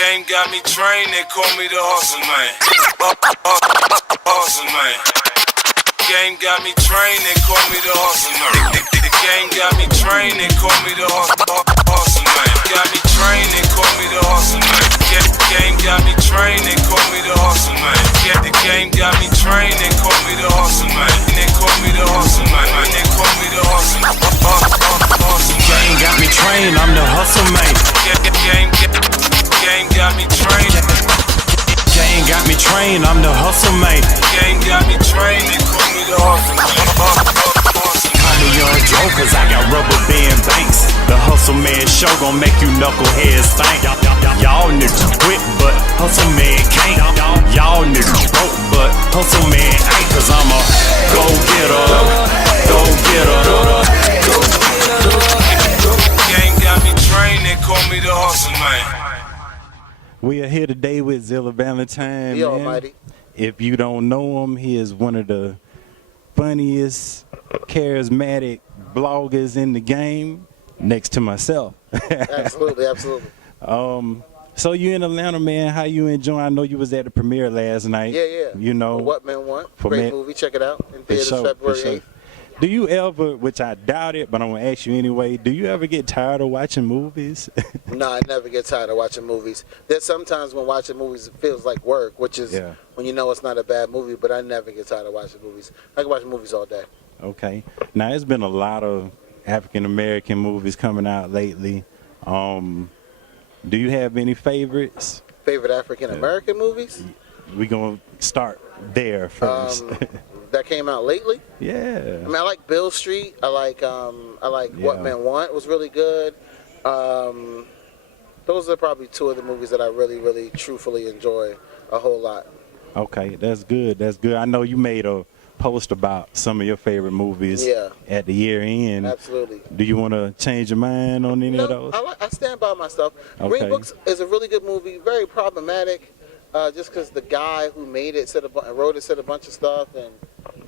game got me trained, they call me the hustle man. Hustle man. Game got me trained, they call me the hustle man. The game got me trained, they call me the hustle man. Got me trained, they call me the hustle man. Game got me trained, they call me the hustle man. The game got me trained, they call me the hustle man. They call me the hustle man. They call me the hustle man. Game got me trained, I'm the hustle man. Game got me trained. Game got me trained, I'm the hustle man. Game got me trained, they call me the hustle man. I'm a young Joe, cause I got rubber band banks. The hustle man show gon' make you knuckleheads think. Y'all niggas quit, but hustle man can't. Y'all niggas broke, but hustle man ain't. Cause I'm a go-getter, go-getter. Game got me trained, they call me the hustle man. We are here today with XILLA Valentine. The Almighty. If you don't know him, he is one of the funniest, charismatic bloggers in the game, next to myself. Absolutely, absolutely. So you in Atlanta, man? How you enjoying? I know you was at the premiere last night. Yeah. You know, What Men Want. Great movie. Check it out in theaters February 8th. Do you ever, which I doubt it, but I'm gonna ask you anyway, do you ever get tired of watching movies? No, I never get tired of watching movies. There's sometimes when watching movies it feels like work, which is when you know it's not a bad movie, but I never get tired of watching movies. I can watch movies all day. Okay. Now, there's been a lot of African-American movies coming out lately. Do you have any favorites? Favorite African-American movies? We're going to start there first. That came out lately? Yeah. I mean, I like Bill Street. I like What Men Want. It was really good. Those are probably two of the movies that I really, really, truthfully enjoy a whole lot. Okay, that's good. That's good. I know you made a post about some of your favorite movies at the year end. Absolutely. Do you want to change your mind on any of those? I stand by my stuff. Okay. Green Books is a really good movie, very problematic, just because the guy who made it wrote it said a bunch of stuff,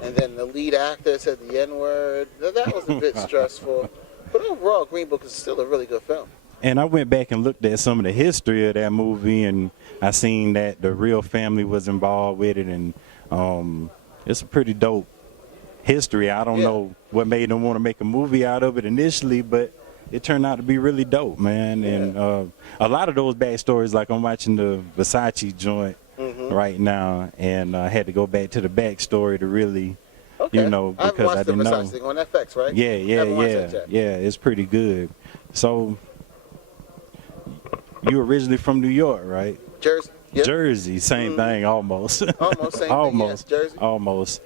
and then the lead actor said the N-word. That was a bit stressful. But overall, Green Book is still a really good film. And I went back and looked at some of the history of that movie, and I seen that the real family was involved with it, and it's a pretty dope history. I don't know what made them want to make a movie out of it initially, but it turned out to be really dope, man. And a lot of those backstories, like I'm watching the Versace joint right now, and I had to go back to the backstory to really, you know, because I didn't know. I've watched the Versace thing on Netflix, right? Yeah, it's pretty good. So, you originally from New York, right? Jersey. Yep. Jersey, same thing, almost. Almost same thing, yes, Jersey. Almost.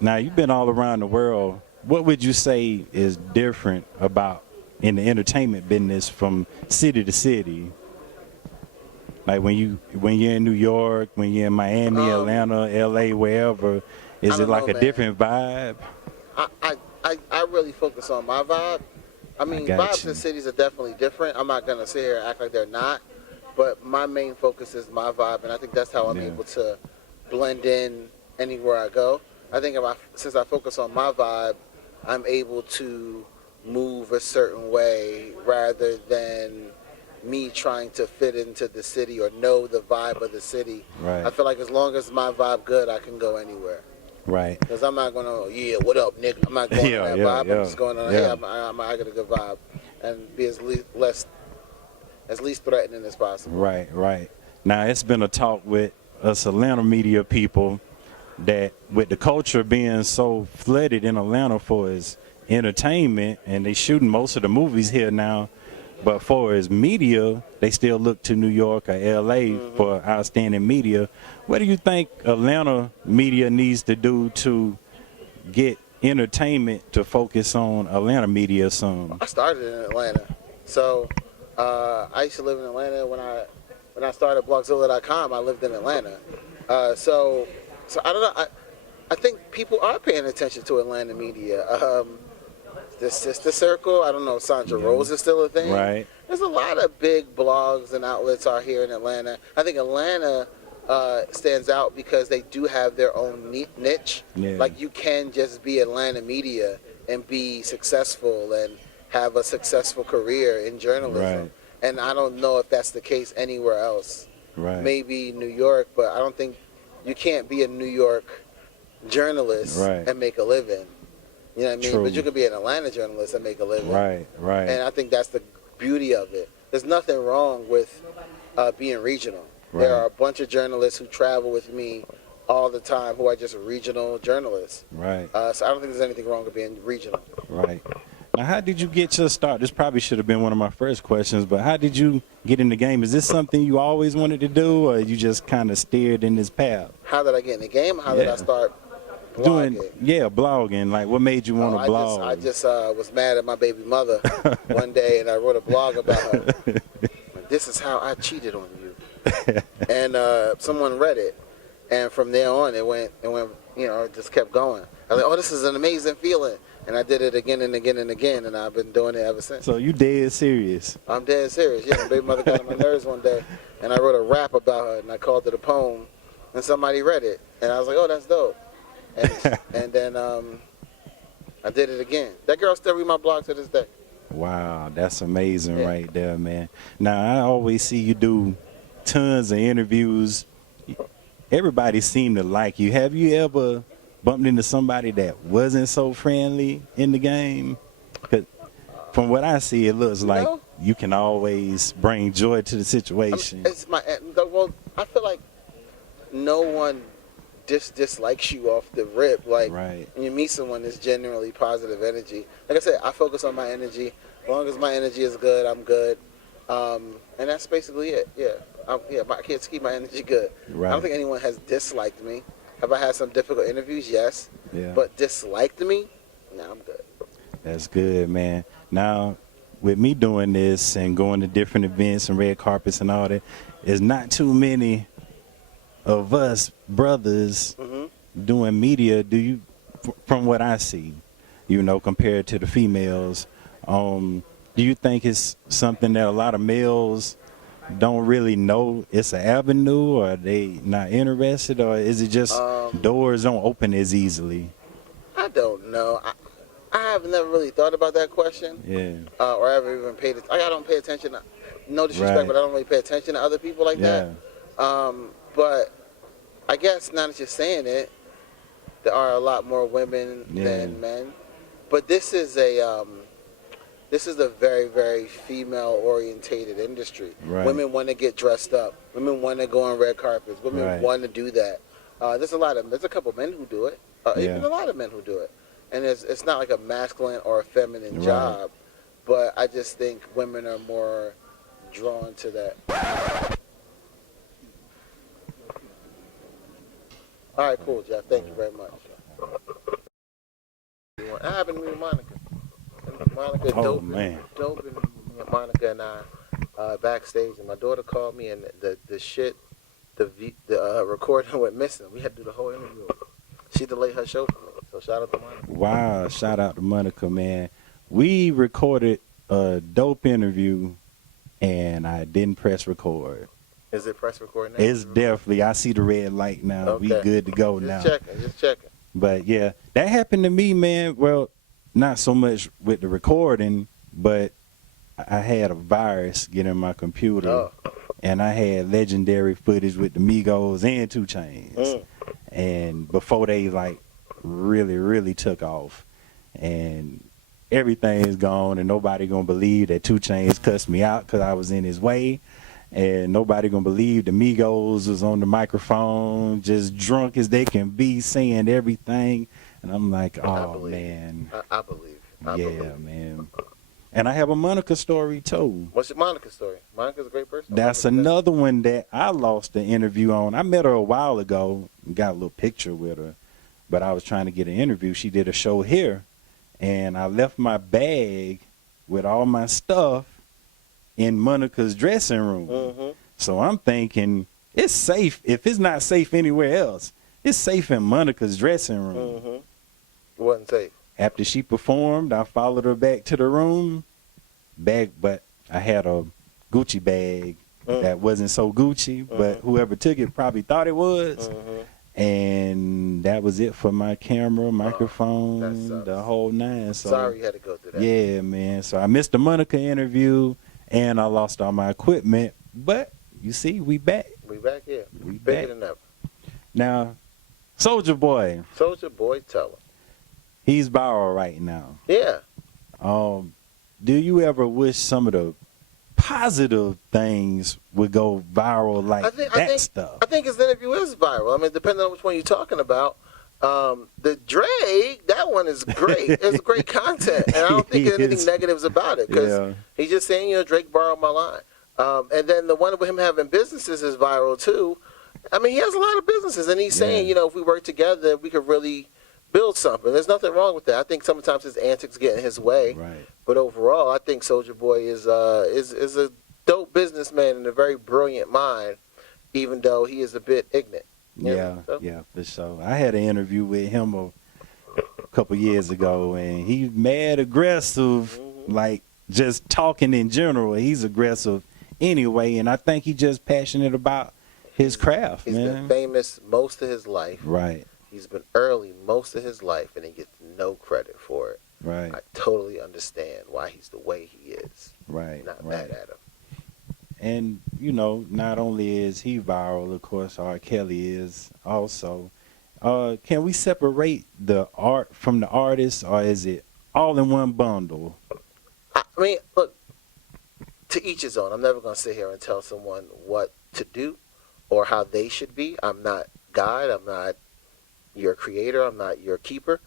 Now, you've been all around the world. What would you say is different about in the entertainment business from city to city? Like when you're in New York, when you're in Miami, Atlanta, LA, wherever, is it like a different vibe? I really focus on my vibe. I mean, vibes in cities are definitely different. I'm not gonna sit here and act like they're not, but my main focus is my vibe, and I think that's how I'm able to blend in anywhere I go. I think since I focus on my vibe, I'm able to move a certain way rather than me trying to fit into the city or know the vibe of the city. Right. I feel like as long as my vibe good, I can go anywhere. Right. Because I'm not going to, what up, nigga? I'm not going on that vibe. I'm just going on, hey, I got a good vibe. And be as least threatening as possible. Right. Now, it's been a talk with us Atlanta media people that with the culture being so flooded in Atlanta for its entertainment, and they shooting most of the movies here now, but for its media, they still look to New York or LA for outstanding media. What do you think Atlanta media needs to do to get entertainment to focus on Atlanta media some? I started in Atlanta. So I used to live in Atlanta when I started BLOGZILLA.com. I lived in Atlanta. So I don't know. I think people are paying attention to Atlanta media. The Sister Circle, I don't know if Sandra Rose is still a thing. Right. There's a lot of big blogs and outlets out here in Atlanta. I think Atlanta stands out because they do have their own niche. Yeah. Like you can just be Atlanta media and be successful and have a successful career in journalism. Right. and I don't know if that's the case anywhere else. Right. Maybe New York, but I don't think you can't be a New York journalist and make a living. You know what I mean? True. But you could be an Atlanta journalist and make a living. Right, right. And I think that's the beauty of it. There's nothing wrong with being regional. Right. There are a bunch of journalists who travel with me all the time who are just regional journalists. Right. So I don't think there's anything wrong with being regional. Right. Now, how did you get your start? This probably should have been one of my first questions, but how did you get in the game? Is this something you always wanted to do, or you just kind of steered in this path? How did I get in the game? How did I start blogging? Blogging. Like, what made you want to blog? I just was mad at my baby mother one day, and I wrote a blog about her. This is how I cheated on you. And someone read it, and from there on, it went, you know, it just kept going. I was like, oh, this is an amazing feeling. And I did it again and again and again, and I've been doing it ever since. So you dead serious? I'm dead serious. Yeah, my baby mother got on my nerves one day, and I wrote a rap about her, and I called it a poem, and somebody read it, and I was like, oh, that's dope. And then I did it again. That girl still read my blog to this day. Wow, that's amazing right there, man. Now, I always see you do tons of interviews. Everybody seem to like you. Have you ever bumped into somebody that wasn't so friendly in the game? 'Cause from what I see, it looks like you can always bring joy to the situation. Well, I feel like no one dislikes you off the rip. Like, when you meet someone, it's generally positive energy. Like I said, I focus on my energy. As long as my energy is good, I'm good. And that's basically it. My kids keep my energy good. I don't think anyone has disliked me. Have I had some difficult interviews? Yes. But disliked me? No, I'm good. That's good, man. Now, with me doing this and going to different events and red carpets and all that, there's not too many of us brothers doing media. Do you, from what I see, you know, compared to the females, do you think it's something that a lot of males don't really know it's an avenue, or are they not interested, or is it just doors don't open as easily? I don't know. I have never really thought about that question. Or ever even paid it. I don't pay attention. No disrespect, but I don't really pay attention to other people like that. But I guess now that you're saying it, there are a lot more women than men. But this is a very, very female-orientated industry. Women want to get dressed up. Women want to go on red carpets. Women want to do that. There's a couple men who do it. Even a lot of men who do it. And it's not like a masculine or a feminine job. But I just think women are more drawn to that. All right, cool, Jeff. Thank you very much. I happened to meet Monica. Monica, dope, and Monica and I backstage, and my daughter called me, and the recording went missing. We had to do the whole interview. She delayed her show for me, so shout out to Monica. Wow, shout out to Monica, man. We recorded a dope interview, and I didn't press record. Is it press record now? It's definitely. I see the red light now. Okay. We good to go now. Just checking. But yeah, that happened to me, man. Well, not so much with the recording, but I had a virus get in my computer, and I had legendary footage with the Migos and 2 Chainz. And before they like really took off, and everything's gone, and nobody gonna believe that 2 Chainz cussed me out because I was in his way. And nobody gonna believe the Migos was on the microphone, just drunk as they can be, saying everything. And I'm like, oh, man. I believe. Yeah, man. And I have a Monica story, too. What's your Monica story? Monica's a great person. That's another one that I lost the interview on. I met her a while ago, got a little picture with her, but I was trying to get an interview. She did a show here, and I left my bag with all my stuff in Monica's dressing room. So I'm thinking, it's safe. If it's not safe anywhere else, it's safe in Monica's dressing room. It wasn't safe. After she performed, I followed her back to the room. But I had a Gucci bag that wasn't so Gucci, but whoever took it probably thought it was. And that was it for my camera, microphone, the whole nine. So, sorry you had to go through that. Yeah, man. So I missed the Monica interview. and I lost all my equipment. But you see, we back. We back here. We Bigger back. than ever. Now, Soulja Boy, Soulja Boy, tell him. he's viral right now. Yeah. Do you ever wish some of the positive things would go viral like stuff? I think his interview is viral. I mean, depending on which one you're talking about. The Drake, that one is great. It's great content, and I don't think there's anything negatives about it because he's just saying, you know, Drake borrowed my line. And then the one with him having businesses is viral too. I mean, he has a lot of businesses, and he's saying, you know, if we work together, we could really build something. There's nothing wrong with that. I think sometimes his antics get in his way, Right. but overall, I think Soulja Boy is a dope businessman and a very brilliant mind, even though he is a bit ignorant. Yeah, for sure. I had an interview with him a couple years ago, and he's mad aggressive, like just talking in general. He's aggressive anyway, and I think he's just passionate about his craft, He's man. been famous most of his life. Right. He's been early most of his life, and he gets no credit for it. Right. I totally understand why he's the way he is. Right. Not right. mad at him. And, you know, not only is he viral, of course, R. Kelly is also. Can we separate the art from the artist, or is it all in one bundle? I mean, look, to each his own. I'm never going to sit here and tell someone what to do or how they should be. I'm not God. I'm not your creator. I'm not your keeper.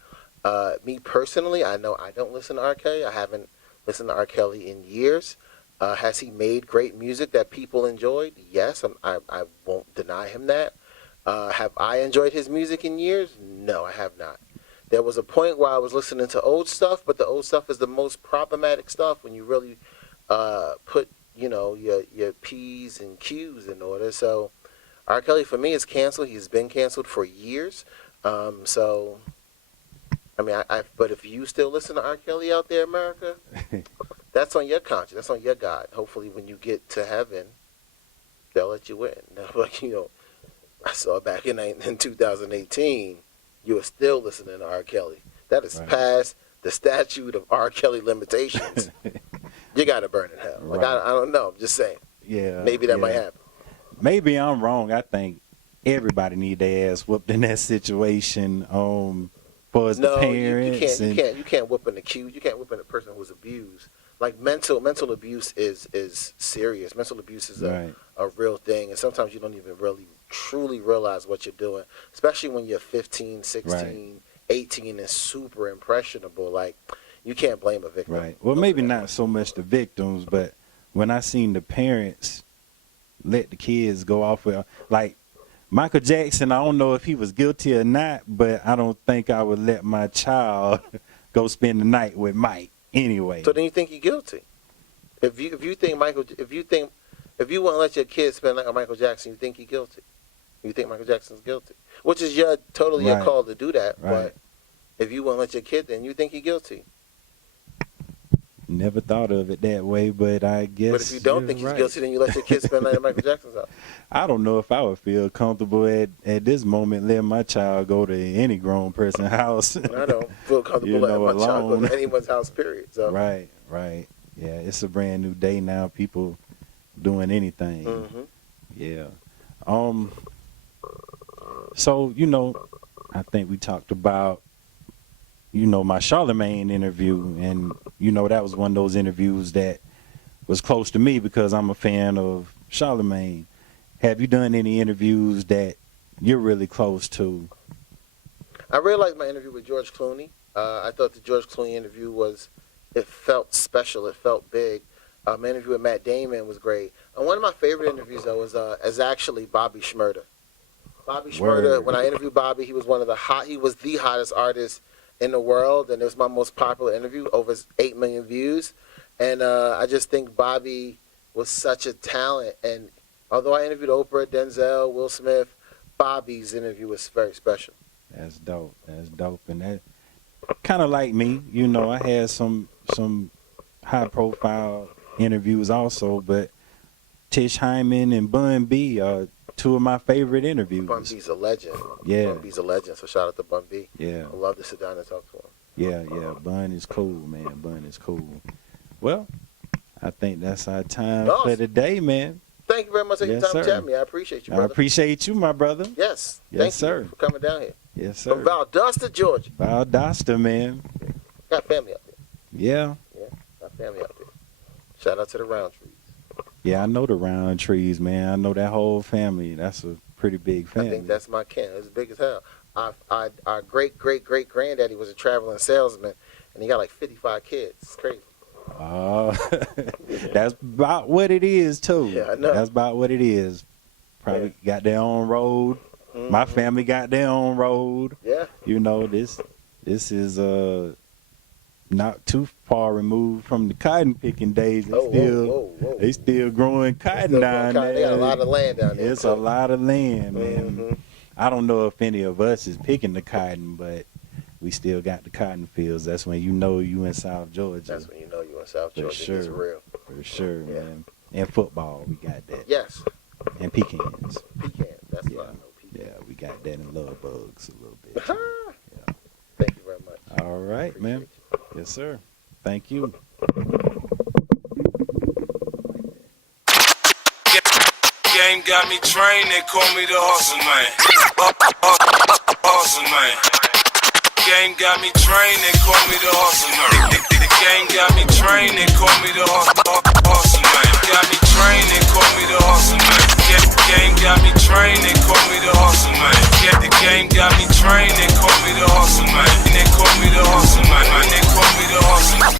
Me personally, I know I don't listen to R. Kelly. I haven't listened to R. Kelly in years. Has he made great music that people enjoyed? Yes, I won't deny him that. Have I enjoyed his music in years? No, I have not. There was a point where I was listening to old stuff, but the old stuff is the most problematic stuff when you really put, you know, your P's and Q's in order. So R. Kelly, for me, is canceled. He's been canceled for years. So, I mean, but if you still listen to R. Kelly out there, America, that's on your conscience. That's on your God. Hopefully, when you get to heaven, they'll let you in. Like, you know, I saw back in 2018, you were still listening to R. Kelly. That is past the statute of R. Kelly limitations. You got to burn in hell. Like, I don't know. I'm just saying. Yeah. Maybe that might happen. Maybe I'm wrong. I think everybody need their ass whooped in that situation. For his parents. You can't whip an accused. You can't whip a person who's abused. Like mental abuse is serious. Mental abuse is a real thing, and sometimes you don't even really truly realize what you're doing, especially when you're 15, 16, 18 and super impressionable. Like, you can't blame a victim. Right. Well, maybe not so much the victims, but when I seen the parents let the kids go off with, like, Michael Jackson, I don't know if he was guilty or not, but I don't think I would let my child go spend the night with Mike anyway. So then you think he's guilty? If you wouldn't let your kid spend the night with Michael Jackson, you think he's guilty? You think Michael Jackson's guilty? Which is your call to do that. But if you wouldn't let your kid, then you think he's guilty. Never thought of it that way, but I guess. But if you don't think he's guilty, then you let your kid spend the night at Michael Jackson's house. I don't know if I would feel comfortable at this moment letting my child go to any grown person's house. I don't feel comfortable letting my child go to anyone's house, period. So. Right. Yeah, it's a brand new day now. People doing anything. Mm-hmm. Yeah. So, you know, I think we talked about, you know, my Charlemagne interview, and, you know, that was one of those interviews that was close to me because I'm a fan of Charlemagne. Have you done any interviews that you're really close to? I really liked my interview with George Clooney. I thought the George Clooney interview it felt special. It felt big. My interview with Matt Damon was great. And one of my favorite interviews, though, is actually Bobby Shmurda. Bobby Shmurda, when I interviewed Bobby, he was he was the hottest artist in the world, and it was my most popular interview, over 8 million views. And I just think Bobby was such a talent. And although I interviewed Oprah, Denzel, Will Smith, Bobby's interview was very special. That's dope. And that kind of like me, you know, I had some high profile interviews also, but Tish Hyman and Bun B are two of my favorite interviews. Bun B's a legend. Yeah. Bun B's a legend, so shout out to Bun B. Yeah. I love to sit down and talk to him. Yeah. Bun is cool, man. Bun is cool. Well, I think that's our time Awesome. for today, man. Thank you very much for taking Yes, time to sir. chat with me. I appreciate you, brother. I appreciate you, my brother. Yes. Yes, Thank sir. you for coming down here. Yes, From sir. Valdosta, Georgia. Valdosta, man. Got family up there. Yeah. Yeah, got family up there. Shout out to the Roundtrees. Yeah, I know the Roundtrees, man. I know that whole family. That's a pretty big family. I think that's my kin. It's big as hell. Our great granddaddy was a traveling salesman, and he got like 55 kids. It's crazy. That's about what it is too. Yeah, I know. That's about what it is. Probably got their own road. My family got their own road. Yeah. You know, this is not too far removed from the cotton picking days. They still growing cotton down there. They got a lot of land down there. It's a lot of land, man. I don't know if any of us is picking the cotton, but we still got the cotton fields. That's when you know you in South Georgia. That's when you know you in South For Georgia. sure. It's real. For sure, man. And football, we got that. Yes. And pecans. Pecan. That's Yeah. what I know. Pecan. Yeah, we got that in love bugs a little bit. Thank you very much. All right, Appreciate man. you. Yes, sir. Thank you. Game got me trained, they call me the hustle man. Hustle man. Game got me trained, they call me the hustle man. The game got me trained, they call me the hustle man. Got me trained, they call me